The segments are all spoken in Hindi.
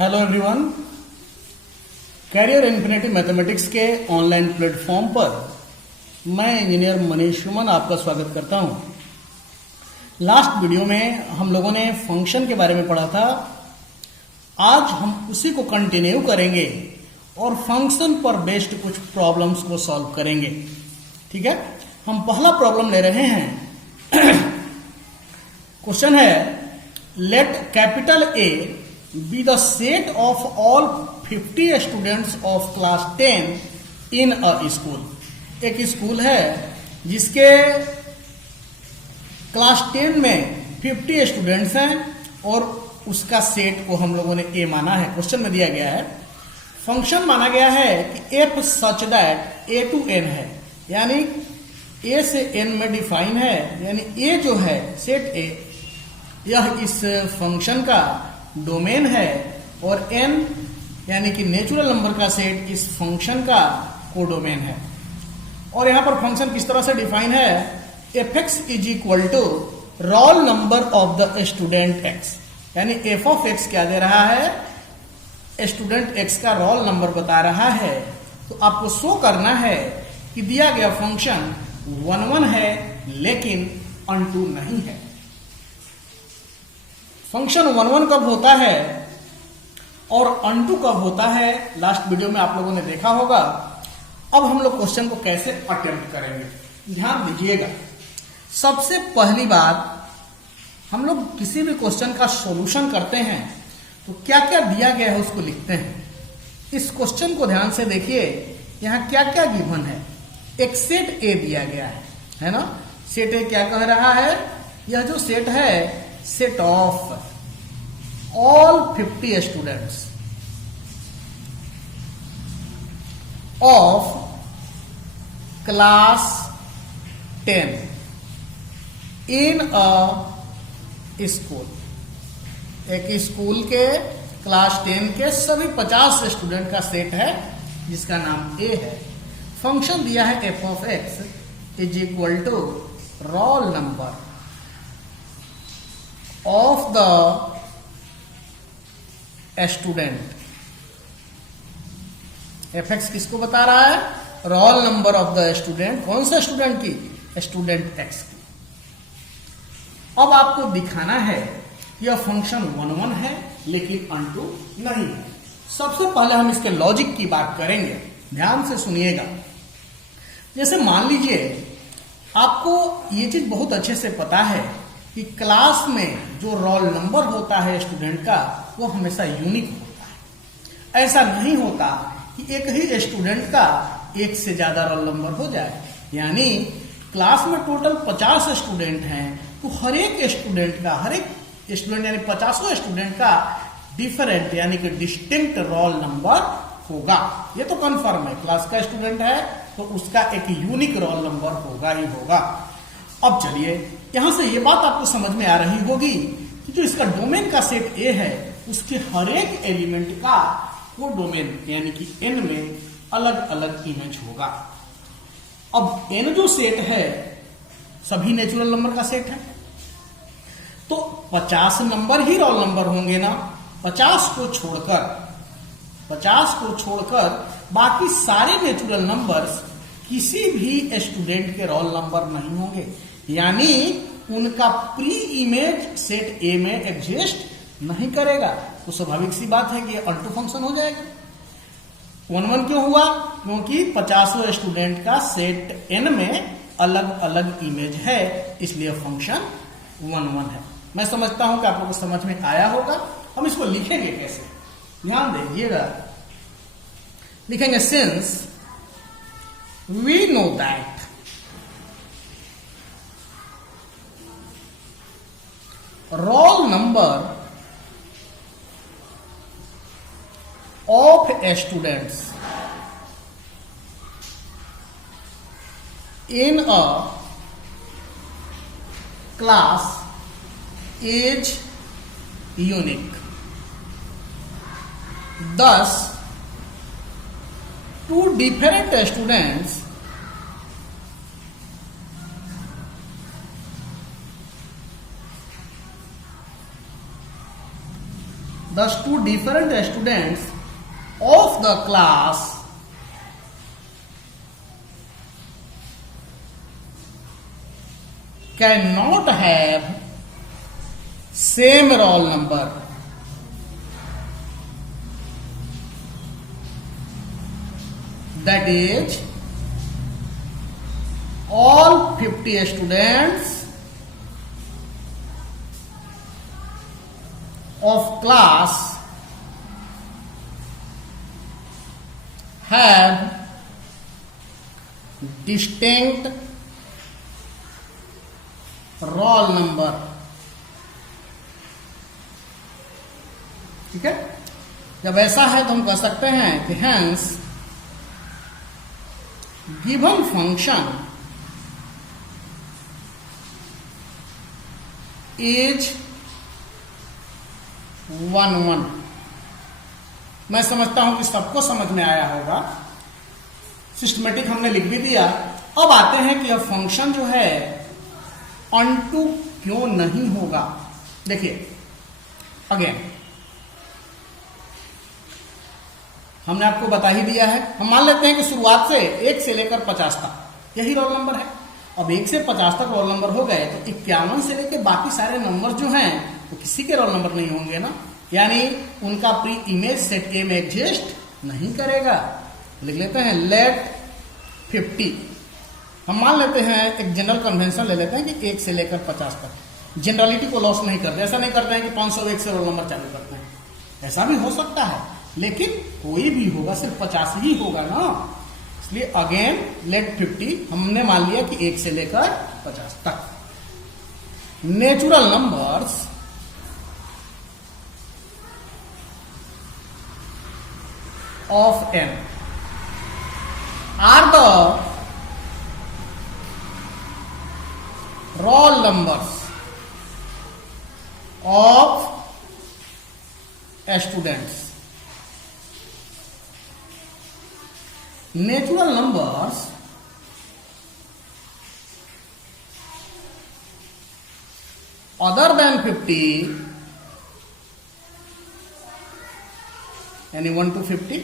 Hello everyone, career infinity mathematics के ऑनलाइन प्लेटफॉर्म पर मैं इंजीनियर मनीष सुमन आपका स्वागत करता हूं। लास्ट वीडियो में हम लोगों ने फंक्शन के बारे में पढ़ा था। आज हम उसी को कंटिन्यू करेंगे और फंक्शन पर बेस्ड कुछ प्रॉब्लम्स को सॉल्व करेंगे। ठीक है, हम पहला प्रॉब्लम ले रहे हैं। क्वेश्चन है, let capital A be the set of all 50 students of class 10 in a school। एक स्कूल है जिसके क्लास 10 में 50 स्टूडेंट्स हैं और उसका सेट को हम लोगों ने ए माना है। क्वेश्चन में दिया गया है, फंक्शन माना गया है कि f such that A to N है, यानी ए से एन में डिफाइन है, यानी ए जो है सेट ए यह इस फंक्शन का डोमेन है और n यानी कि नेचुरल नंबर का सेट इस फंक्शन का कोडोमेन है। और यहां पर फंक्शन किस तरह से डिफाइन है, f x is equal to roll number of the student x, यानी एफ ऑफ एक्स क्या दे रहा है, स्टूडेंट एक्स का रोल नंबर बता रहा है। तो आपको शो करना है कि दिया गया फंक्शन 1 है लेकिन अनटू नहीं है। फंक्शन 1 कब होता है और अनटू कब होता है, लास्ट वीडियो में आप लोगों ने देखा होगा। अब हम लोग क्वेश्चन को कैसे अटेम्प्ट करेंगे, ध्यान दीजिएगा। सबसे पहली बात, हम लोग किसी भी क्वेश्चन का सॉल्यूशन करते हैं तो क्या क्या दिया गया है उसको लिखते हैं। इस क्वेश्चन को ध्यान से देखिए, यहां क्या क्या गिवन है। एक सेट ए दिया गया है ना। सेट ए क्या कह रहा है, यह जो सेट है set of all 50 students of class 10 in a school. एक स्कूल के क्लास 10 के सभी 50 स्टूडेंट का सेट है जिसका नाम ए है। फंक्शन दिया है f of x is equal to roll number of the student। F x किसको बता रहा है, roll number of the student. कौन सा स्टूडेंट की, स्टूडेंट एक्स की। अब आपको दिखाना है यह फंक्शन 1 है लेकिन अनटू नहीं है। सबसे पहले हम इसके लॉजिक की बात करेंगे, ध्यान से सुनिएगा। जैसे मान लीजिए आपको ये चीज बहुत अच्छे से पता है कि क्लास में जो रोल नंबर होता है स्टूडेंट का वो हमेशा यूनिक होता है। ऐसा नहीं होता कि एक ही स्टूडेंट का एक से ज्यादा रोल नंबर हो जाए। यानी क्लास में टोटल 50 स्टूडेंट हैं तो हर एक स्टूडेंट यानी 50 स्टूडेंट का डिफरेंट यानी कि डिस्टिंक्ट रोल नंबर होगा। ये तो कंफर्म है, क्लास का स्टूडेंट है तो उसका एक यूनिक रोल नंबर होगा ही होगा। अब चलिए, यहां से ये बात आपको समझ में आ रही होगी कि जो इसका डोमेन का सेट ए है उसके हर एक एलिमेंट का वो डोमेन यानी कि एन में अलग अलग इमेज होगा। अब एन जो सेट है सभी नेचुरल नंबर का सेट है तो 50 नंबर ही रोल नंबर होंगे ना। 50 को छोड़कर बाकी सारे नेचुरल नंबर्स किसी भी स्टूडेंट के रोल नंबर नहीं होंगे, यानी उनका प्री इमेज सेट ए में एग्जिस्ट नहीं करेगा। तो स्वाभाविक सी बात है कि अनटू फंक्शन हो जाएगा। 1 क्यों हुआ, क्योंकि 50 स्टूडेंट का सेट एन में अलग अलग इमेज है, इसलिए फंक्शन 1 है। मैं समझता हूं कि आप लोगों को समझ में आया होगा। हम इसको लिखेंगे कैसे, ध्यान दीजिएगा। लिखेंगे, since we know that roll number of students in a class is unique, thus two different students thus two different students of the class cannot have same roll number. That is, all 50 students of class have distinct roll number. ठीक है, जब ऐसा है तो हम कह सकते हैं कि hence given function is 1 1। मैं समझता हूं कि सबको समझ में आया होगा, सिस्टमेटिक हमने लिख भी दिया। अब आते हैं कि यह फंक्शन जो है अनटू क्यों नहीं होगा। देखिए अगेन हमने आपको बता ही दिया है, हम मान लेते हैं कि शुरुआत से 1 से लेकर 50 तक यही रोल नंबर है। अब 1 से 50 तक रोल नंबर हो गए तो 51 से लेकर बाकी सारे नंबर जो हैं वो किसी के रोल नंबर नहीं होंगे ना, यानी उनका प्री इमेज सेट ए में एग्जिस्ट नहीं करेगा। लिख लेते हैं लेट 50। हम मान लेते हैं एक जनरल कन्वेंशन ले लेते हैं कि 1 से लेकर 50 तक। जनरलिटी को लॉस नहीं करते, ऐसा नहीं करते हैं कि 501 से रोल नंबर चालू करते हैं, ऐसा भी हो सकता है, लेकिन कोई भी होगा सिर्फ 50 ही होगा ना। इसलिए अगेन लेट 50 हमने मान लिया कि 1 से लेकर 50 तक। Natural numbers of n are the roll numbers of students. Natural numbers other than 50, यानी 1 to 50,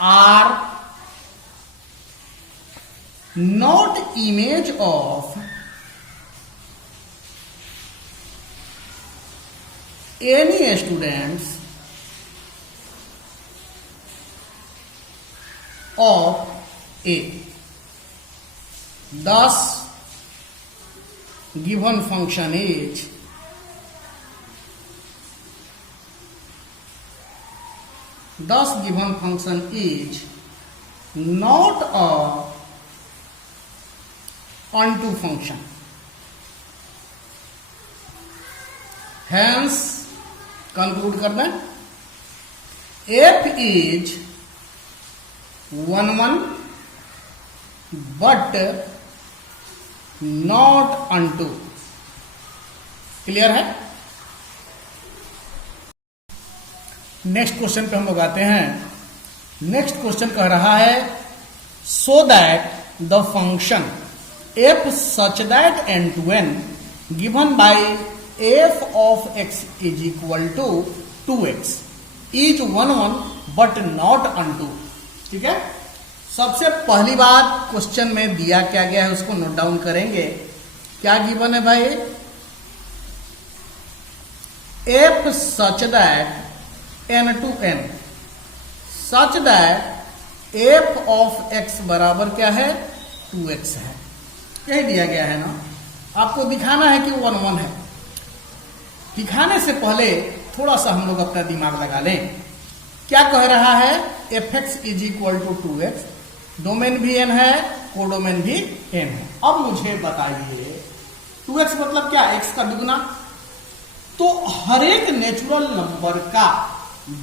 are not image of any students of A. Thus, given function is not a onto function. Hence, conclude कर दें, f is 1 1 but not onto. Clear है? नेक्स्ट क्वेश्चन पे हम लोग आते हैं। नेक्स्ट क्वेश्चन कह रहा है so that the function f such that n to n given by f of x is equal to 2x is 1 1 but not onto। ठीक है, सबसे पहली बात क्वेश्चन में दिया क्या गया है उसको नोट डाउन करेंगे। क्या गिवन है भाई? f such that n to n such that f of x बराबर क्या है? 2x है। यही दिया गया है ना, आपको दिखाना है कि 1 1 है। दिखाने से पहले थोड़ा सा हम लोग अपना दिमाग लगा लें। क्या कह रहा है? F x is equal to 2x, domain भी n है, कोडोमेन भी n है। अब मुझे बताइए 2x मतलब क्या? x का दुगना। तो हर एक नेचुरल नंबर का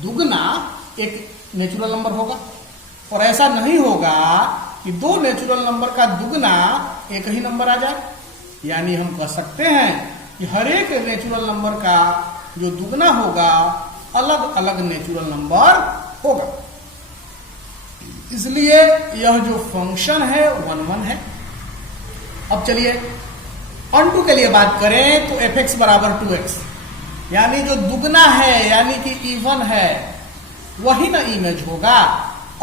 दुगना एक नेचुरल नंबर होगा, और ऐसा नहीं होगा कि दो नेचुरल नंबर का दुगना एक ही नंबर आ जाए। यानी हम कह सकते हैं कि हर एक नेचुरल नंबर का जो दुगना होगा अलग अलग नेचुरल नंबर होगा। इसलिए यह जो फंक्शन है 1 1 है। अब चलिए ऑनटू के लिए बात करें तो एफ एक्स बराबर 2x, यानी जो दुगना है यानी कि इवन है वही ना इमेज होगा।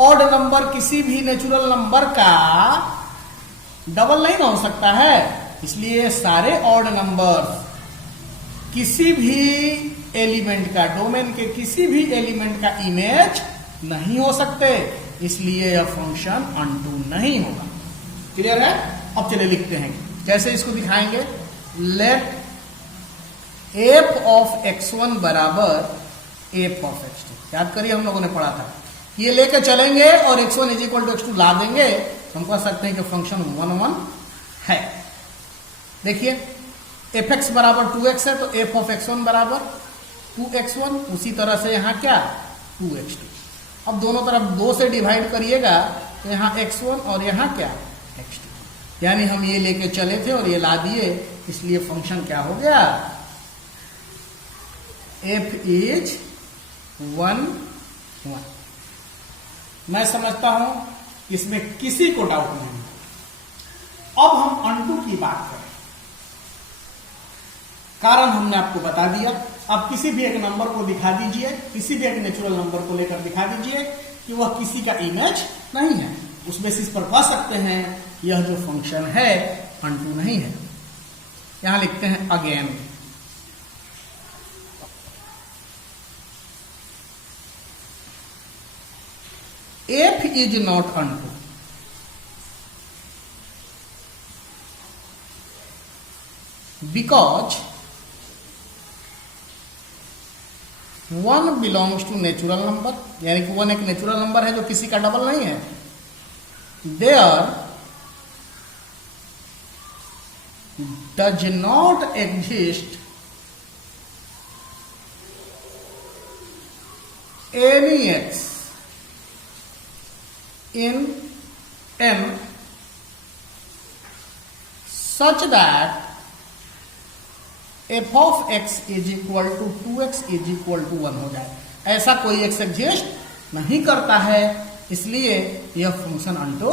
ऑड नंबर किसी भी नेचुरल नंबर का डबल नहीं ना हो सकता है, इसलिए सारे ऑड नंबर किसी भी एलिमेंट का, डोमेन के किसी भी एलिमेंट का इमेज नहीं हो सकते, इसलिए यह फंक्शन अनटू नहीं होगा। क्लियर है? अब चलिए लिखते हैं कैसे इसको दिखाएंगे। लेट एफ ऑफ x1 बराबर एफ ऑफ x2। याद करिए हम लोगों ने पढ़ा था, ये लेकर चलेंगे और x1 is equal to x2 ला देंगे, हम कह सकते हैं कि फंक्शन 1 1 है। देखिए एफ एक्स बराबर 2x है तो एफ ऑफ x1 बराबर 2x1, उसी तरह से यहां क्या 2x2। अब दोनों तरफ 2 से डिवाइड करिएगा तो यहां x1 और यहां क्या x2, यानी हम ये लेके चले थे और ये ला दिए, इसलिए फंक्शन क्या हो गया f इज 1 1। मैं समझता हूं इसमें किसी को डाउट नहीं। अब हम अनटू की बात करें, कारण हमने आपको बता दिया। अब किसी भी एक नंबर को दिखा दीजिए, किसी भी एक नेचुरल नंबर को लेकर दिखा दीजिए कि वह किसी का इमेज नहीं है, उस बेसिस पर कह सकते हैं यह जो फंक्शन है अनटू नहीं है। यहां लिखते हैं again f is not unto because 1 belongs to natural number, यानी कि 1 एक नेचुरल नंबर है जो किसी का डबल नहीं है। There does not exist any x in M such that f of x is equal to 2x is equal to 1 हो जाए। ऐसा कोई x एग्जिस्ट नहीं करता है, इसलिए यह फंक्शन अनटू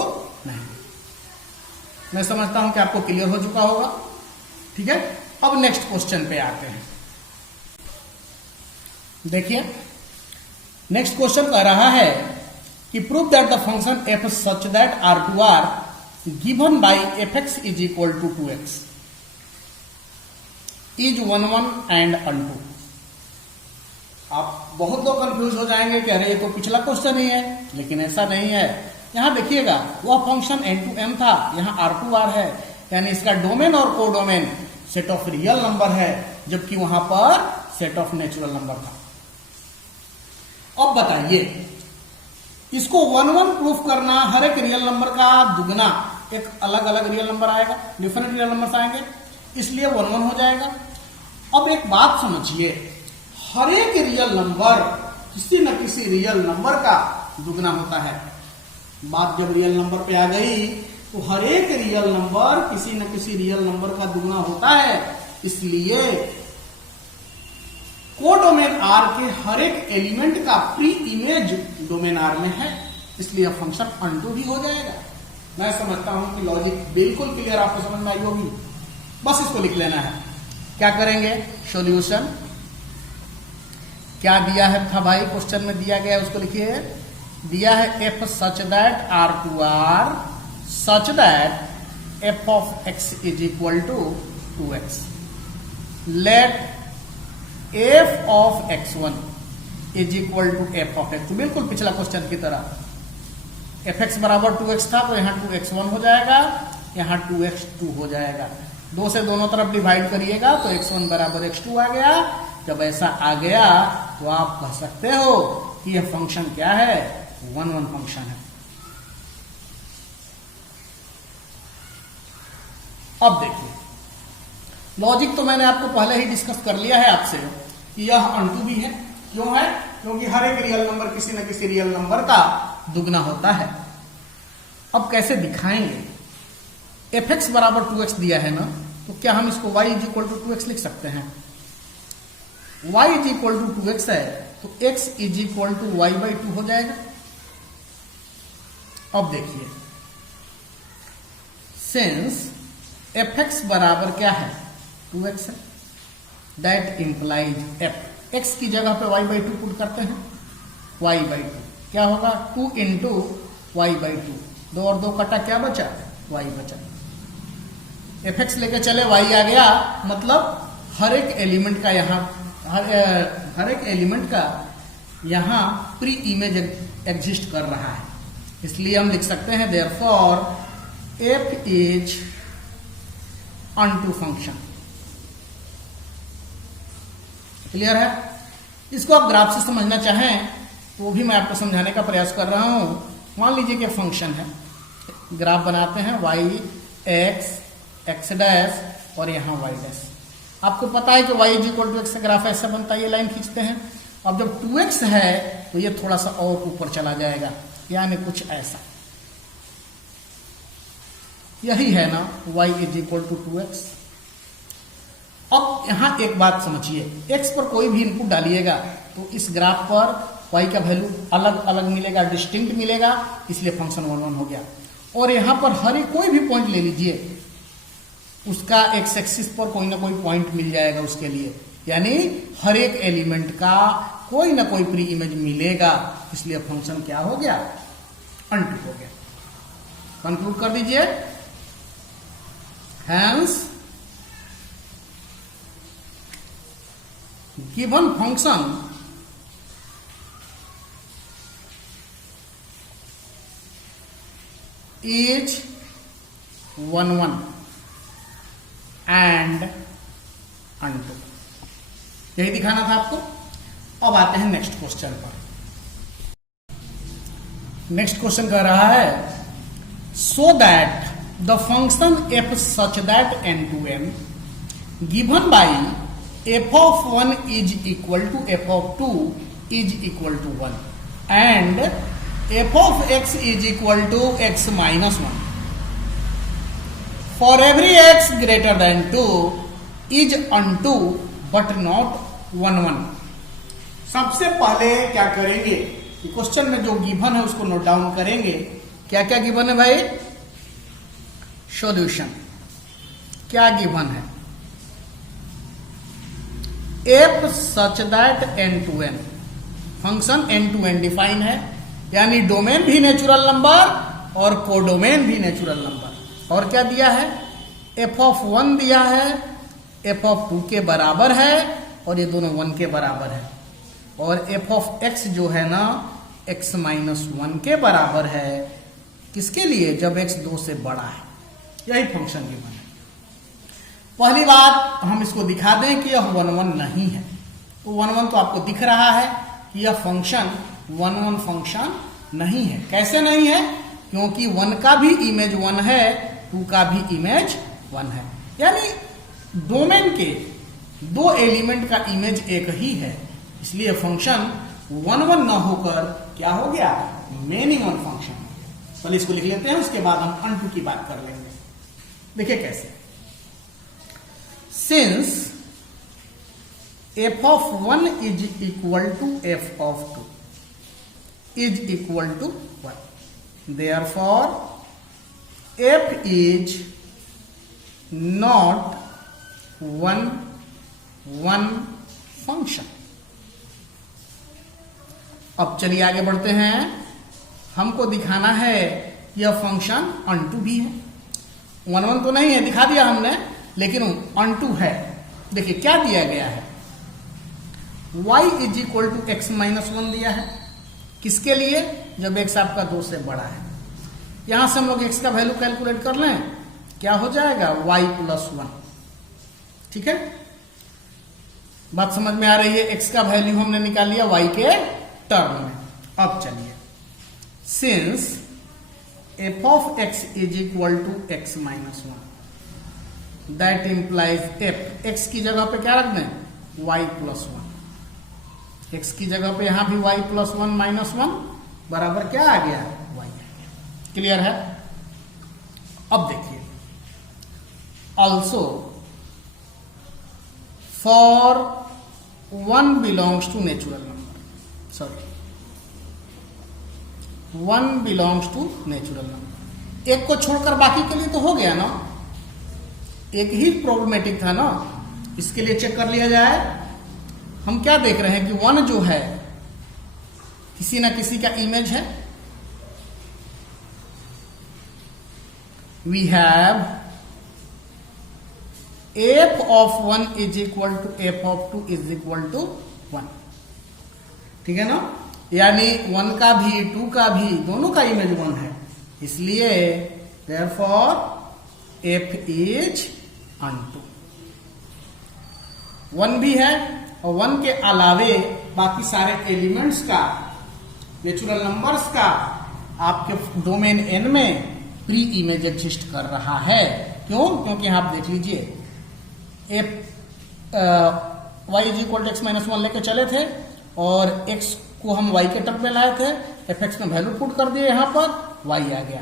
नहीं। मैं समझता हूं कि आपको क्लियर हो चुका होगा। ठीक है, अब नेक्स्ट क्वेश्चन पे आते हैं। देखिए नेक्स्ट क्वेश्चन कह रहा है कि prove that the function f such that R2R given by fx is equal to 2x is 1 1 and onto. आप बहुत लोग कंफ्यूज हो जाएंगे कि अरे ये तो पिछला क्वेश्चन ही है, लेकिन ऐसा नहीं है। यहां देखिएगा वह फंक्शन n टू m था, यहां R2R है, यानी इसका डोमेन और codomain set of real number है, जबकि वहां पर सेट ऑफ नेचुरल नंबर था। अब बताइए इसको 1 1 प्रूफ करना, हर एक रियल नंबर का दुगना एक अलग अलग रियल नंबर आएगा, डिफरेंट रियल नंबर आएंगे, इसलिए 1 1 हो जाएगा। अब एक बात समझिए, हर एक रियल नंबर किसी न किसी रियल नंबर का दुगना होता है। बात जब रियल नंबर पे आ गई तो हर एक रियल नंबर किसी न किसी रियल नंबर का दुगना होता है, इसलिए कोडोमेन R के हर एक एलिमेंट का प्री इमेज डोमेन R में है, इसलिए फंक्शन अनटू भी हो जाएगा। मैं समझता हूं कि लॉजिक बिल्कुल क्लियर आपको समझ में आई होगी, बस इसको लिख लेना है। क्या करेंगे, सॉल्यूशन क्या दिया है था भाई, क्वेश्चन में दिया गया है उसको लिखिए। दिया है f such that R2R such that f of x is equal to 2x। Let f of x1 is equal to f of x, बिल्कुल पिछला क्वेश्चन की तरह। fx बराबर 2x था तो यहां 2x1 हो जाएगा, यहां 2x2 हो जाएगा। 2 से दोनों तरफ डिवाइड करिएगा तो x1 बराबर x2 आ गया। जब ऐसा आ गया तो आप कह सकते हो कि यह फंक्शन क्या है, 1 1 फंक्शन है। अब देखिए लॉजिक तो मैंने आपको पहले ही डिस्कस कर लिया है आपसे कि यह अनटू भी है। क्यों है? क्योंकि हर एक रियल नंबर किसी न किसी रियल नंबर का दुगना होता है। अब कैसे दिखाएंगे, fx बराबर 2x दिया है ना, तो क्या हम इसको y is equal to 2x लिख सकते हैं? y is equal to 2x है तो x is equal to y by 2 हो जाएगा। अब देखिए सिंस fx बराबर क्या है 2x है, दैट इंप्लाइज एफ। एक्स की जगह पे y बाई टू पुट करते हैं, y बाई टू क्या होगा 2 इंटू वाई बाई टू, 2 और 2 कटा, क्या बचा y बचा। एफ एक्स लेके चले y आ गया, मतलब हर एक एलिमेंट का यहाँ हर एक एलिमेंट का यहाँ प्री इमेज एग्जिस्ट कर रहा है, इसलिए हम लिख सकते हैं therefore F is unto function. Clear है? इसको आप ग्राफ से समझना चाहें तो वो भी मैं आपको समझाने का प्रयास कर रहा हूं। मान लीजिए कि फंक्शन है, ग्राफ बनाते हैं y x x डैश और यहाँ y डैश। आपको पता है कि y is equal to x का ग्राफ ऐसा बनता है, ये लाइन खींचते हैं। अब जब 2x है तो ये थोड़ा सा और ऊपर चला जाएगा, यानी कुछ ऐसा, यही है ना y is equal to 2x। अब यहां एक बात समझिए, x पर कोई भी इनपुट डालिएगा तो इस ग्राफ पर y का वैल्यू अलग अलग मिलेगा, डिस्टिंक्ट मिलेगा, इसलिए फंक्शन 1 1 हो गया। और यहां पर हर एक कोई भी पॉइंट ले लीजिए, उसका एक्स एक्सिस पर कोई ना कोई पॉइंट मिल जाएगा उसके लिए, यानी हर एक एलिमेंट का कोई ना कोई प्री इमेज मिलेगा, इसलिए फंक्शन क्या हो गया अनटू हो गया। कंक्लूड कर दीजिए, hence given function is 1 1 and onto. यही दिखाना था आपको। अब आते हैं नेक्स्ट क्वेश्चन पर। नेक्स्ट क्वेश्चन कह रहा है so that the function f such that n to m given by f of 1 is equal to f of 2 is equal to 1 and f of x is equal to x minus 1 for every x greater than 2 is unto but not 1 1। सबसे पहले क्या करेंगे, क्वेश्चन में जो गिवन है उसको नोट डाउन करेंगे। क्या क्या गिवन है भाई? सॉल्यूशन। क्या गिवन है? F such that n to n, function n to n define है, यानी डोमेन भी नेचुरल नंबर और कोडोमेन भी नेचुरल नंबर। और क्या दिया है? f ऑफ 1 दिया है, f ऑफ 2 के बराबर है और ये दोनों 1 के बराबर है, और f ऑफ x जो है ना x माइनस 1 के बराबर है। किसके लिए? जब x 2 से बड़ा है। यही फंक्शन गिवन है। पहली बात हम इसको दिखा दें कि यह 1 1 नहीं है। तो 1 1 तो आपको दिख रहा है कि यह फंक्शन 1 1 फंक्शन नहीं है। कैसे नहीं है? क्योंकि 1 का भी इमेज 1 है, 2 का भी इमेज 1 है, यानी डोमेन के 2 एलिमेंट का इमेज एक ही है, इसलिए फंक्शन 1 1 ना होकर क्या हो गया? Many one function. चलिए इसको लिख लेते हैं, उसके बाद हम अनटू की बात कर लेंगे। देखिए कैसे। Since f of 1 is equal to f of 2 is equal to 1, therefore f is not 1 1 function. अब चलिए आगे बढ़ते हैं। हमको दिखाना है यह फंक्शन अनटू भी है। 1 1 तो नहीं है, दिखा दिया हमने, लेकिन अनटू है। देखिए क्या दिया गया है, y is equal to x minus 1 दिया है। किसके लिए? जब x आपका 2 से बड़ा है। यहां से हम लोग x का वैल्यू कैलकुलेट कर लें, क्या हो जाएगा? y plus 1। ठीक है, बात समझ में आ रही है? x का वैल्यू हमने निकाल लिया y के टर्म में। अब चलिए, since f of x is equal to x minus 1 that implies f, x की जगह पे क्या रख दें? y plus 1। x की जगह पे यहां भी y प्लस 1 माइनस 1 बराबर क्या आ गया? y आ गया। क्लियर है? अब देखिए, also for 1 belongs to natural number, sorry 1 belongs to natural number. एक को छोड़कर बाकी के लिए तो हो गया ना, एक ही प्रॉब्लमेटिक था ना। इसके लिए चेक कर लिया जाए। हम क्या देख रहे हैं कि 1 जो है किसी ना किसी का इमेज है। We have f of 1 is equal to f of 2 is equal to 1, ठीक है ना। यानी 1 का भी 2 का भी दोनों का इमेज 1 है, इसलिए therefore f is onto 1 भी है। और 1 के अलावे बाकी सारे एलिमेंट्स का, नेचुरल नंबर्स का आपके डोमेन n में प्री इमेज एग्जिस्ट कर रहा है। क्यों? क्योंकि आप देख लीजिए y is equal to x minus 1 लेके चले थे और x को हम y के टर्म में लाए थे, fx में वैल्यू पुट कर दिए, यहां पर y आ गया।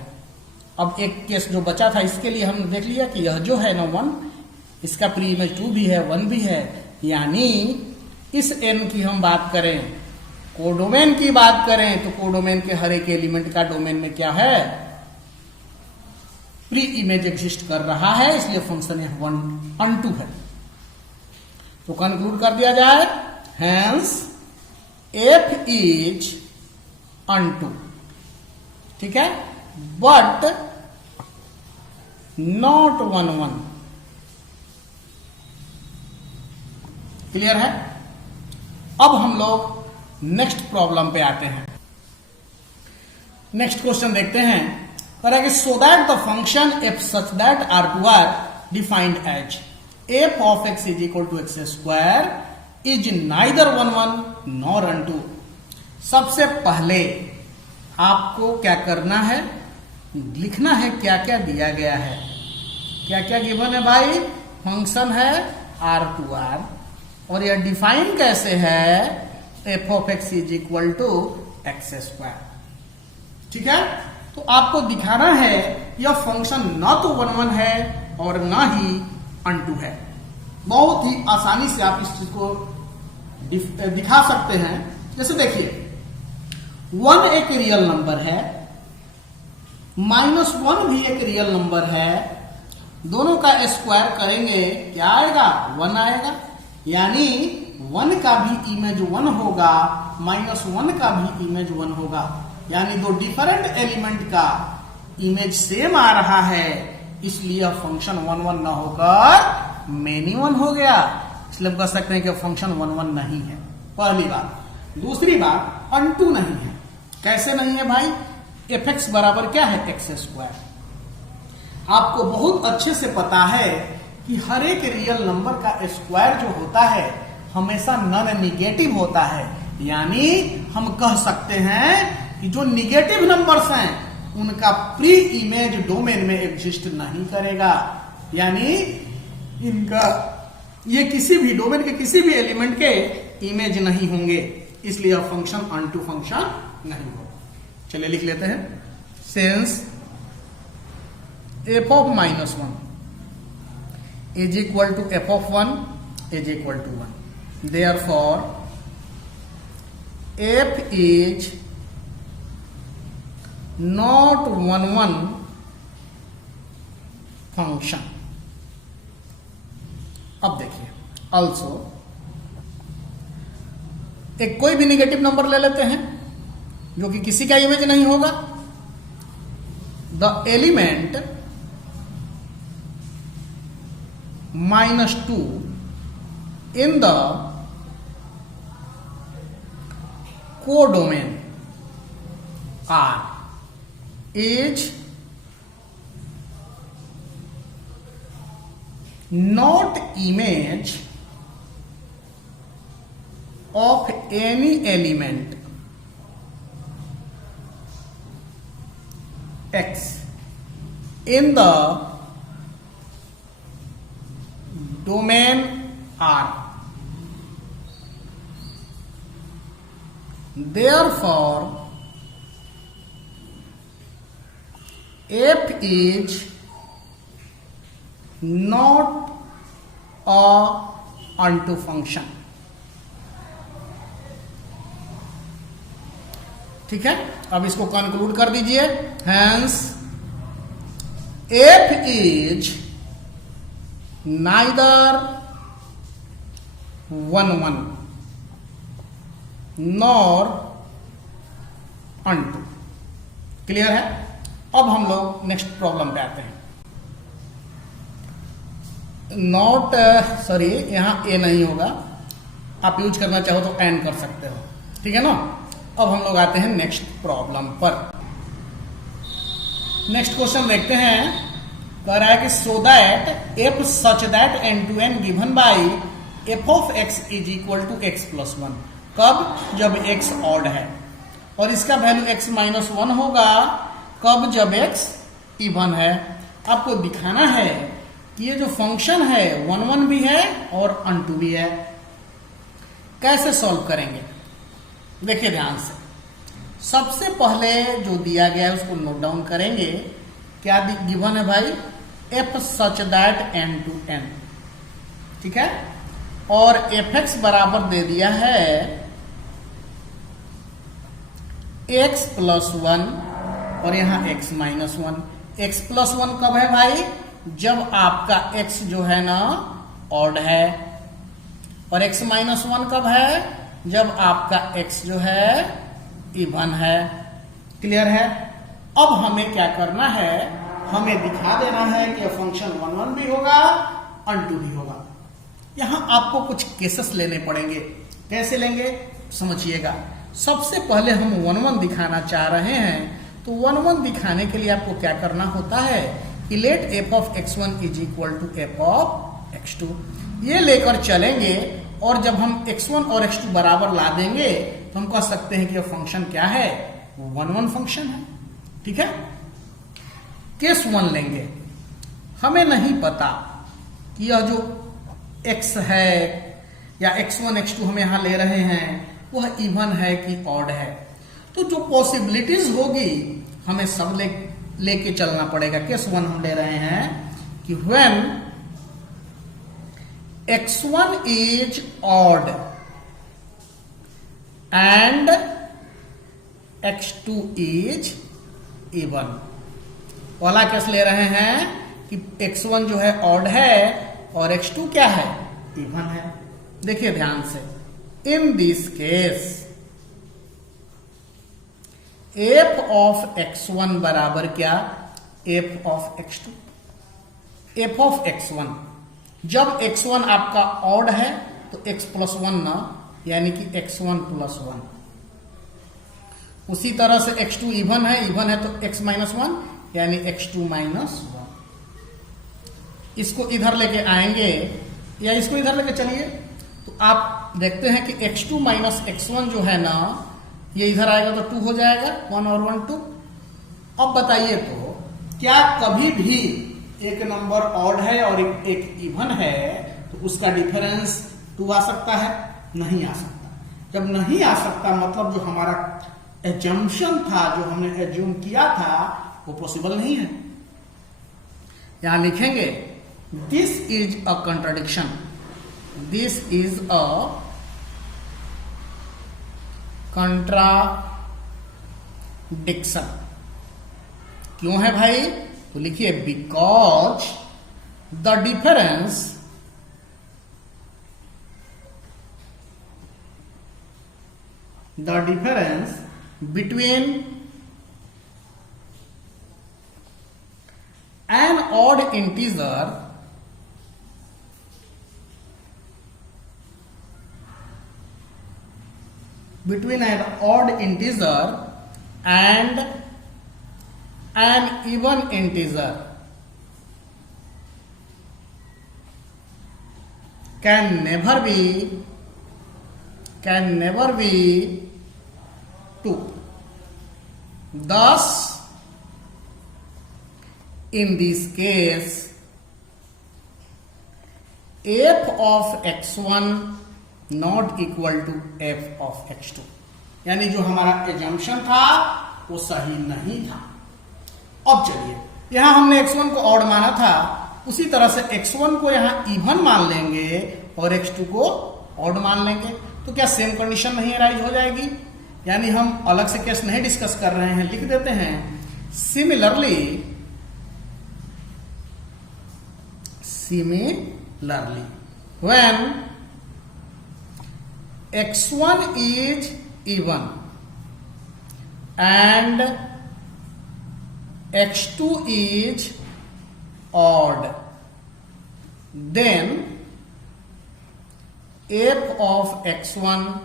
अब एक केस जो बचा था इसके लिए हमने देख लिया कि यह जो है ना 1, इसका प्री इमेज 2 भी है 1 भी है, यानी इस n की हम बात करें, कोडोमेन की बात करें तो कोडोमेन के हर एक एलिमेंट का डोमेन में क्या है, प्री इमेज एग्जिस्ट कर रहा है, इसलिए फंक्शन यह 1 onto है। तो कंक्लूड कर दिया जाए, हेंस f इज onto, ठीक है, बट नॉट 1 1। क्लियर है? अब हम लोग नेक्स्ट प्रॉब्लम पे आते हैं। नेक्स्ट क्वेश्चन देखते हैं। करेंगे so that the function f such that R to R defined as f of x is equal to x square is neither 1 1 nor onto। सबसे पहले आपको क्या करना है, लिखना है क्या क्या दिया गया है। क्या क्या गिवन है भाई? फंक्शन है आर टू आर और यह डिफाइन कैसे है, f of x is equal to x square, ठीक है। तो आपको दिखाना है यह फंक्शन ना तो 1 1 है और ना ही onto है। बहुत ही आसानी से आप इस चीज को दिखा सकते हैं। जैसे देखिए 1 एक रियल नंबर है, -1 भी एक रियल नंबर है, दोनों का स्क्वायर करेंगे क्या आएगा? 1 आएगा। यानी 1 का भी इमेज 1 होगा, -1 का भी इमेज 1 होगा। यानी दो डिफरेंट एलिमेंट का इमेज सेम आ रहा है, इसलिए फंक्शन 1 1 ना होकर मेनी 1 हो गया। इसलिए हम कह सकते हैं कि फंक्शन 1 1 नहीं है, पहली बात। दूसरी बात, onto नहीं है। कैसे नहीं है भाई? fx बराबर क्या है? X square. आपको बहुत अच्छे से पता है कि हर एक रियल नंबर का स्क्वायर जो होता है हमेशा नॉन निगेटिव होता है। यानी हम कह सकते हैं कि जो निगेटिव नंबर्स हैं उनका प्री इमेज डोमेन में एग्जिस्ट नहीं करेगा। यानी इनका ये किसी भी डोमेन के किसी भी एलिमेंट के इमेज नहीं होंगे, इसलिए फंक्शन onto फंक्शन नहीं होगा। चलिए लिख लेते हैं, since f of -1 is equal to f of 1 is equal to 1, therefore f is not 1 1 function. अब देखिए ऑल्सो एक कोई भी निगेटिव नंबर ले लेते हैं जो कि किसी का इमेज नहीं होगा। The element -2 in the codomain R is not image of any element X in the domain R. Therefore, f is not a onto function. ठीक है, अब इसको कंक्लूड कर दीजिए। Hence f is neither 1 nor unto. Clear है? अब हम लोग नेक्स्ट प्रॉब्लम पे आते हैं। नॉट सॉरी, यहां ए नहीं होगा, आप यूज करना चाहो तो एंड कर सकते हो, ठीक है ना। अब हम लोग आते हैं नेक्स्ट प्रॉब्लम पर। नेक्स्ट क्वेश्चन देखते हैं। कह रहा है कि so that f such that N to N given by f of x is equal to x plus 1। कब? जब एक्स ऑड है। और इसका वैल्यू एक्स माइनस 1 होगा कब? जब एक्स इवन है। आपको दिखाना है कि ये जो फंक्शन है 1 1 भी है और अनटू भी है। कैसे सॉल्व करेंगे? देखिए ध्यान से। सबसे पहले जो दिया गया है उसको नोट डाउन करेंगे। क्या गिवन है भाई? F such that N to N, ठीक है। और एफ एक्स बराबर दे दिया है एक्स प्लस 1 और यहां एक्स माइनस 1। एक्स प्लस 1 कब है भाई? जब आपका एक्स जो है ना ऑड है। और एक्स माइनस 1 कब है? जब आपका एक्स जो है इवन है। क्लियर है? अब हमें क्या करना है? हमें दिखा देना है कि फंक्शन 1 1 भी होगा अनटू भी होगा। यहां आपको कुछ केसेस लेने पड़ेंगे। कैसे लेंगे समझिएगा। सबसे पहले हम 1 1 दिखाना चाह रहे हैं, तो 1 1 दिखाने के लिए आपको क्या करना होता है कि let f of x1 is equal to f of x2, ये लेकर चलेंगे। और जब हम x1 और x2 बराबर ला देंगे तो हम कह सकते हैं कि यह फंक्शन क्या है? 1 1 फंक्शन है, ठीक है। केस 1 लेंगे। हमें नहीं पता कि यह जो x है या x1 x2 हम यहां ले रहे हैं वह इवन है कि ऑड है। तो जो पॉसिबिलिटीज होगी हमें सब लेके चलना पड़ेगा। केस 1 हम ले रहे हैं कि when x1 is odd and x2 is even। वाला केस ले रहे हैं कि x1 जो है ऑड है और x2 क्या है? इवन है। देखिए ध्यान से। इन this case f of x1 बराबर क्या? f of x2। f of x1 जब x1 आपका ऑड है तो x प्लस 1 ना, यानी कि x1 प्लस 1। उसी तरह से x2 इवन है तो x माइनस 1 यानी x2 माइनस 1। इसको इधर लेके आएंगे या इसको इधर लेके चलिए तो आप देखते हैं कि x2 माइनस x1 जो है ना, ये इधर आएगा तो 2 हो जाएगा। 1 और 1 2। अब बताइए तो क्या कभी भी एक नंबर ऑड है और एक इवन है तो उसका डिफरेंस 2 आ सकता है? नहीं आ सकता। जब नहीं आ सकता मतलब जो हमारा एजम्पशन था, जो हमने एज्यूम किया था, वो पॉसिबल नहीं है। यहां लिखेंगे this is a contradiction. This is a contradiction. क्यों है भाई? तो लिखिए because the difference between an odd integer and an even integer can never be 2. Thus in this case f of x1 not equal to f of x2, यानी जो हमारा एजम्पशन था वो सही नहीं था। अब चलिए, यहां हमने x1 को ऑड माना था, उसी तरह से x1 को यहां इवन मान लेंगे और x2 को ऑड मान लेंगे, तो क्या सेम कंडीशन नहीं अराइज हो जाएगी? यानी हम अलग से केस नहीं डिस्कस कर रहे हैं, लिख देते हैं similarly when x1 is even and x2 is odd, then f of x1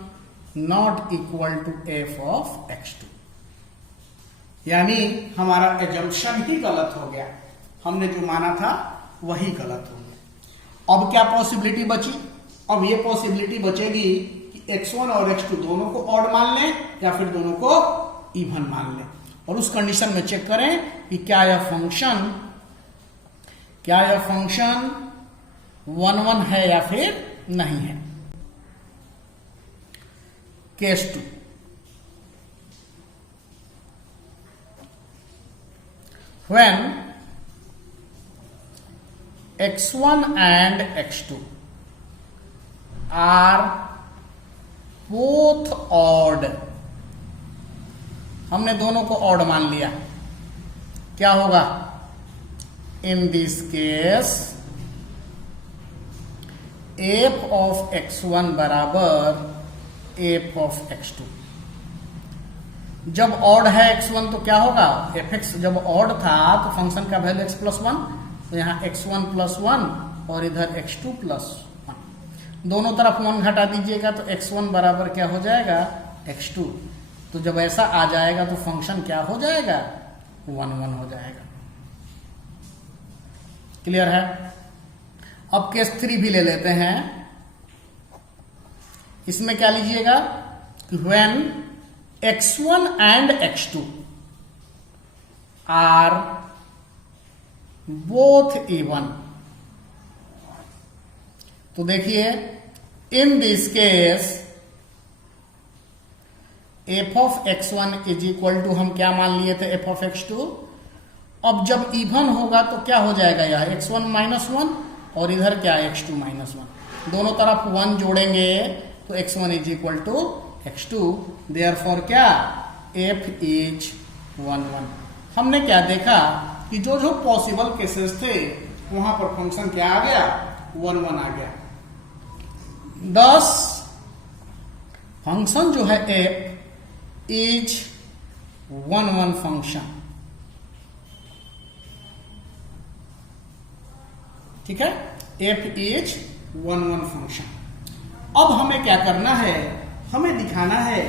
not equal to f of x2। यानी हमारा एजम्पशन ही गलत हो गया, हमने जो माना था वही गलत हो गया। अब क्या पॉसिबिलिटी बची? अब ये पॉसिबिलिटी बचेगी कि x1 और x2 दोनों को ऑड मान लें या फिर दोनों को इवन मान लें, और उस कंडीशन में चेक करें कि क्या यह फंक्शन 1 1 है या फिर नहीं है। Case 2, when x1 and x2 are both odd, हमने दोनों को ऑड मान लिया, क्या होगा? इन this case f of x1 बराबर f ऑफ x2। जब ऑड है x1 तो क्या होगा? fx जब ऑड था तो फंक्शन का वैल्यू x प्लस 1, तो यहां x1 प्लस 1 और इधर x2 प्लस 1, दोनों तरफ 1 घटा दीजिएगा तो x1 बराबर क्या हो जाएगा? x2। तो जब ऐसा आ जाएगा तो फंक्शन क्या हो जाएगा? 1 1 हो जाएगा। क्लियर है? अब केस 3 भी ले लेते हैं। इसमें क्या लीजिएगा कि when x1 and x2 are both even, तो देखिए in this case f of x1 is equal to, हम क्या मान लिए थे? f of x2। अब जब इवन होगा तो क्या हो जाएगा? यह x1 माइनस 1 और इधर क्या? x2 माइनस 1, दोनों तरफ 1 जोड़ेंगे तो x1 is equal to x2, therefore क्या? f is 1 1। हमने क्या देखा कि जो जो पॉसिबल केसेस थे वहां पर फंक्शन क्या आ गया? 1 1 आ गया। दस फंक्शन जो है f इज 1 1 फंक्शन। ठीक है, f इज 1 1 फंक्शन। अब हमें क्या करना है? हमें दिखाना है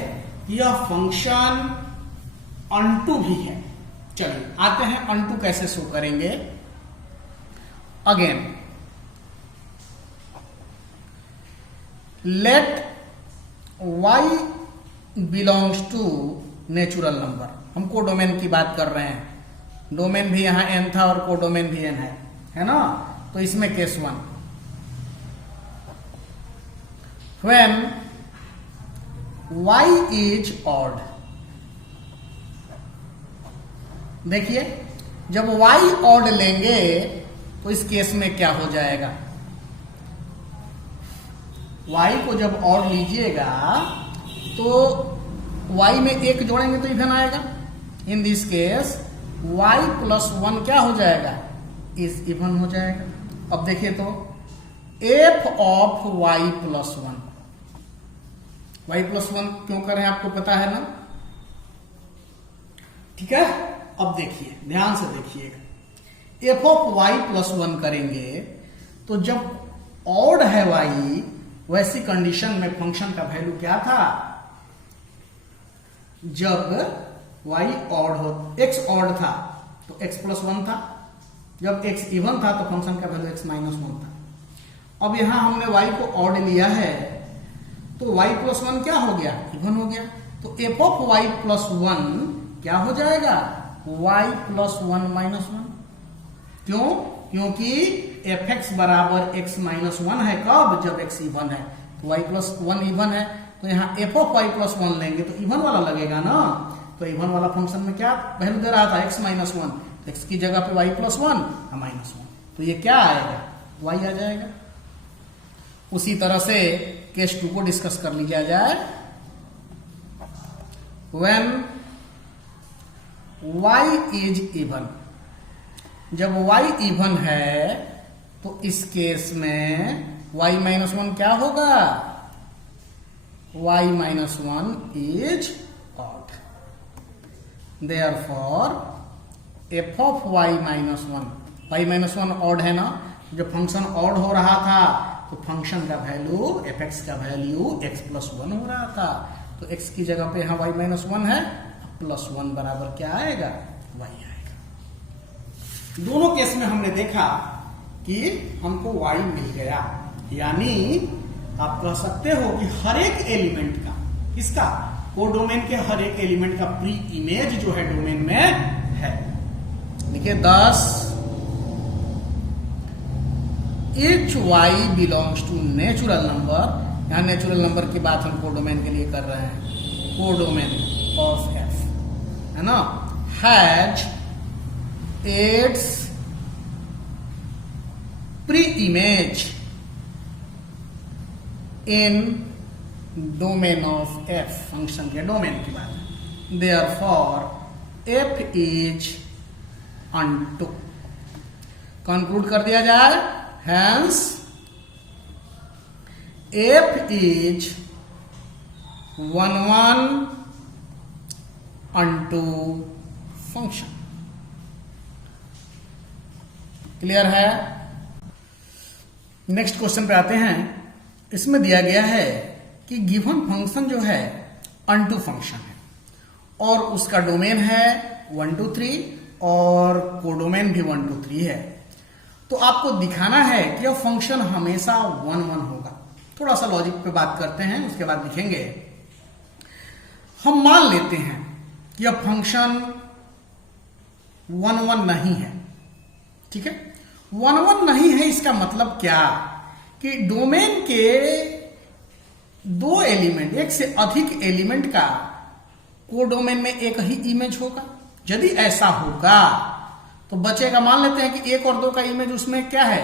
कि यह फंक्शन अनटू भी है। चलिए आते हैं अनटू कैसे शो करेंगे। Again let y belongs to natural number. हम कोडोमेन की बात कर रहे हैं, डोमेन भी यहां n था और कोडोमेन भी n है ना? तो इसमें case 1, when y is odd, देखिए जब y odd लेंगे तो इस केस में क्या हो जाएगा? y को जब odd लीजिएगा तो y में 1 जोड़ेंगे तो इवन आएगा। इन दिस केस y प्लस 1 क्या हो जाएगा? इज इवन हो जाएगा। अब देखिए तो f of y plus 1, y plus 1 क्यों करें आपको पता है ना? ठीक है, अब देखिए ध्यान से देखिएगा, f ऑफ y प्लस 1 करेंगे तो जब ऑड है y, वैसी कंडीशन में फंक्शन का वैल्यू क्या था? जब y ऑड हो, x ऑड था तो x प्लस 1 था, जब x इवन था तो फंक्शन का वैल्यू x माइनस 1 था। अब यहां हमने y को ऑड लिया है तो y प्लस 1 क्या हो गया? इवन हो गया। तो f ऑफ y प्लस 1 क्या हो जाएगा? y plus 1 minus 1। क्यों? क्योंकि fx बराबर x माइनस 1 है। कब? जब x इवन है। तो y प्लस 1 इवन है तो यहाँ f ऑफ y प्लस 1 लेंगे तो इवन वाला लगेगा ना। तो इवन वाला फंक्शन में क्या वैल्यू दे रहा था? x माइनस 1, तो x की जगह पे y प्लस 1 माइनस 1, तो ये क्या आएगा? y आ जाएगा। उसी तरह से केस 2 को डिस्कस कर लिया जाए। when y इज इवन, जब y इवन है तो इस केस में y माइनस 1 क्या होगा? y minus 1 is odd. Therefore f of y minus 1 odd है ना, जब फंक्शन ऑड हो रहा था तो फंक्शन का वैल्यू एफ एक्स का वैल्यू x प्लस 1 हो रहा था, तो x की जगह पे यहाँ y माइनस 1 है, प्लस 1 बराबर क्या आएगा, y आएगा। दोनों केस में हमने देखा कि हमको y मिल गया, यानी आप कह सकते हो कि हर एक एलिमेंट का, किसका, कोडोमेन के हर एक एलिमेंट का प्री इमेज जो है डोमेन में है। देखिए 10 each y belongs to natural number, यहां नेचुरल नंबर की बात हम कोडोमेन के लिए कर रहे हैं, कोडोमेन ऑफ f है ना, has its pre image in domain of f, function के डोमेन की बात है। Therefore f is onto, conclude कर दिया जाए, hence f is 1 onto function. Clear है। नेक्स्ट क्वेश्चन पे आते हैं। इसमें दिया गया है कि गिवन फंक्शन जो है अनटू फंक्शन है और उसका डोमेन है 1 2 3 और कोडोमेन भी 1 2 3 है, तो आपको दिखाना है कि यह फंक्शन हमेशा 1 1 होगा। थोड़ा सा लॉजिक पे बात करते हैं, उसके बाद लिखेंगे। हम मान लेते हैं कि यह फंक्शन 1 1 नहीं है, ठीक है। 1 1 नहीं है, इसका मतलब क्या कि डोमेन के दो एलिमेंट, एक से अधिक एलिमेंट का कोडोमेन में एक ही इमेज होगा। यदि ऐसा होगा तो बचेगा, मान लेते हैं कि 1 और 2 का इमेज उसमें क्या है,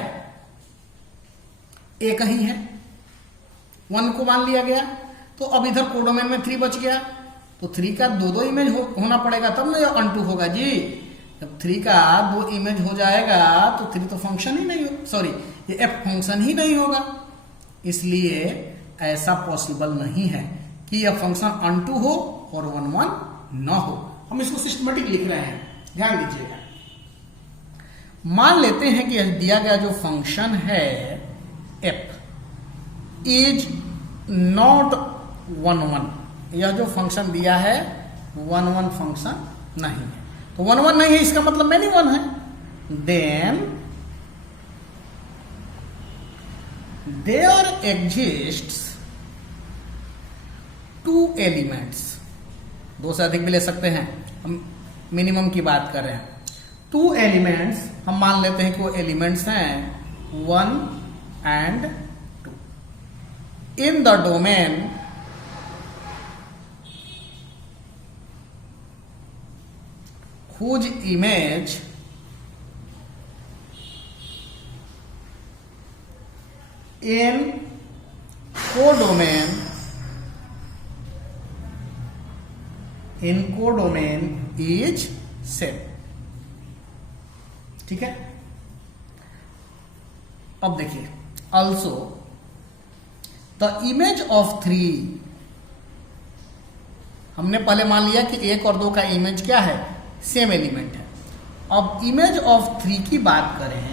एक ही है, 1 को मान लिया गया, तो अब इधर कोडोमेन में 3 बच गया, तो 3 का 2 इमेज होना पड़ेगा, तब ना ये अनटू होगा जी। जब 3 का 2 इमेज हो जाएगा तो 3 तो फंक्शन ही नहीं हो, सॉरी ये f फंक्शन ही नहीं होगा। इसलिए ऐसा पॉसिबल नहीं है कि यह फंक्शन अनटू हो और 1 1 न हो। हम इसको सिस्टमेटिक लिख रहे हैं, ध्यान दीजिएगा। मान लेते हैं कि दिया गया जो फंक्शन है f इज नॉट 1 1, यह जो फंक्शन दिया है 1 1 फंक्शन नहीं है, तो 1 1 नहीं है, इसका मतलब मेनी 1 है। देन देयर एग्जिस्ट्स 2 एलिमेंट्स, 2 से अधिक भी ले सकते हैं, हम मिनिमम की बात कर रहे हैं। 2 एलिमेंट्स हम मान लेते हैं कि वो एलिमेंट्स हैं 1 and 2 in the domain whose image in codomain is same, ठीक है। अब देखिए, also the image of 3, हमने पहले मान लिया कि 1 और 2 का इमेज क्या है, सेम एलिमेंट है। अब इमेज ऑफ 3 की बात करें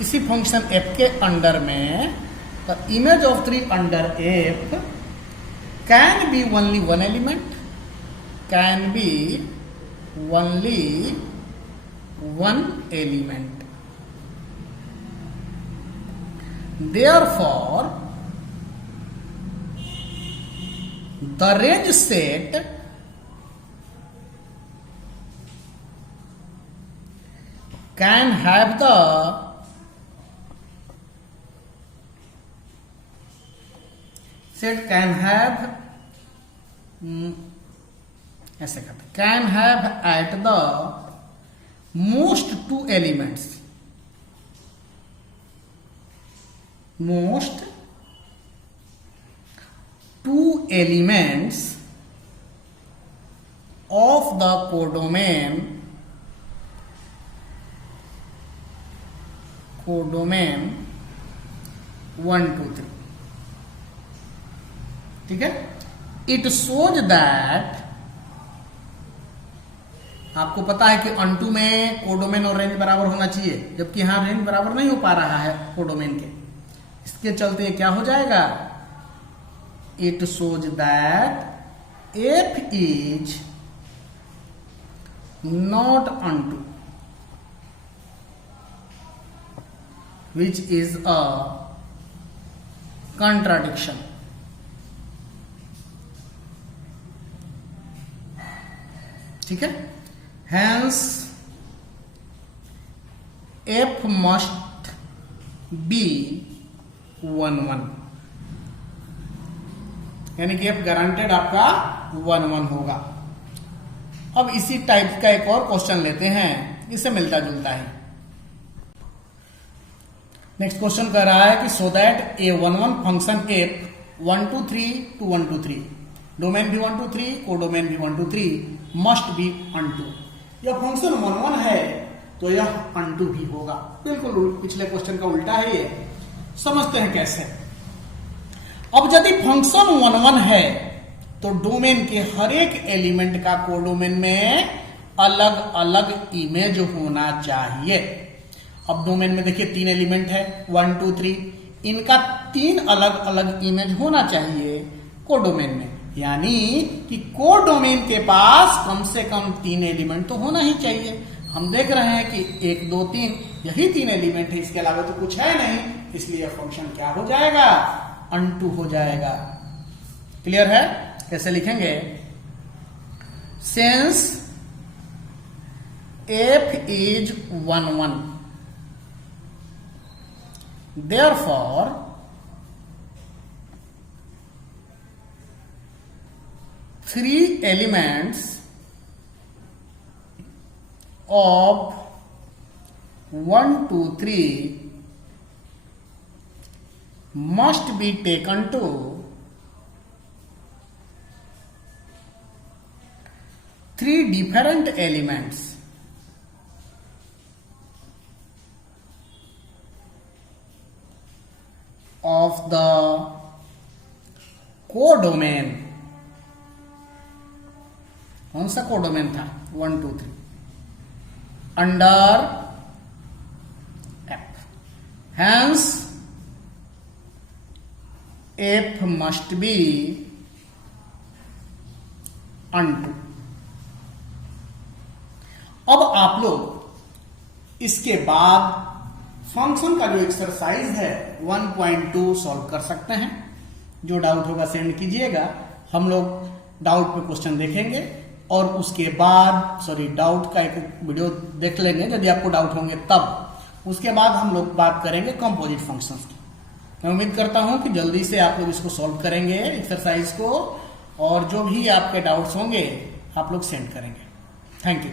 इसी फंक्शन f के अंडर में, तो image of 3 under f can be only 1 element, can be only 1 element. Therefore the range set can have the set can have ऐसे कहते, can have at the most 2 elements, most 2 elements of the codomain 1 2 3, ठीक है। इट शोज दैट, आपको पता है कि ऑनटू में कोडोमेन और रेंज बराबर होना चाहिए, जबकि यहां रेंज बराबर नहीं हो पा रहा है कोडोमेन के, इसके चलते क्या हो जाएगा, it shows that F is not onto which is a contradiction. ठीक है। Hence F must be 1-1, यानी कि F गारंटेड आपका 1-1 होगा। अब इसी टाइप का एक और क्वेश्चन लेते हैं, इससे मिलता जुलता है। नेक्स्ट क्वेश्चन कह रहा है कि so that A 1-1 function F 1 to 3 to 1 to 3, domain भी 1 to 3, कोडोमेन भी 1 to 3 मस्ट बी अनटू। यह फंक्शन 1-1 है तो यह अनटू भी होगा। बिल्कुल पिछले क्वेश्चन का उल्टा है ये। समझते हैं कैसे। अब यदि फंक्शन 1-1 है तो डोमेन के हर एक एलिमेंट का कोडोमेन में अलग अलग इमेज होना चाहिए। अब डोमेन में देखिए 3 एलिमेंट है 1 2 3, इनका 3 अलग अलग इमेज होना चाहिए कोडोमेन में, यानी कि कोडोमेन के पास कम से कम 3 एलिमेंट तो होना ही चाहिए। हम देख रहे हैं कि 1 2 3 यही 3 एलिमेंट है, इसके अलावा तो कुछ है नहीं, इसलिए फंक्शन क्या हो जाएगा, अनटू हो जाएगा। क्लियर है? कैसे लिखेंगे, since F is 1-1 therefore three elements of 1 2 3 must be taken to three different elements of the codomain. कौन सा कोडोमेन था, 1 2 3, under f. Hence f must be onto. अब आप लोग इसके बाद फंक्शन का जो एक्सरसाइज है 1.2 सॉल्व कर सकते हैं। जो डाउट होगा सेंड कीजिएगा, हम लोग डाउट पे क्वेश्चन देखेंगे और उसके बाद डाउट का एक वीडियो देख लेंगे यदि आपको डाउट होंगे तब। उसके बाद हम लोग बात करेंगे कंपोजिट फंक्शंस की। मैं उम्मीद करता हूं कि जल्दी से आप लोग इसको सॉल्व करेंगे एक्सरसाइज को, और जो भी आपके डाउट्स होंगे आप लोग सेंड करेंगे। Thank you.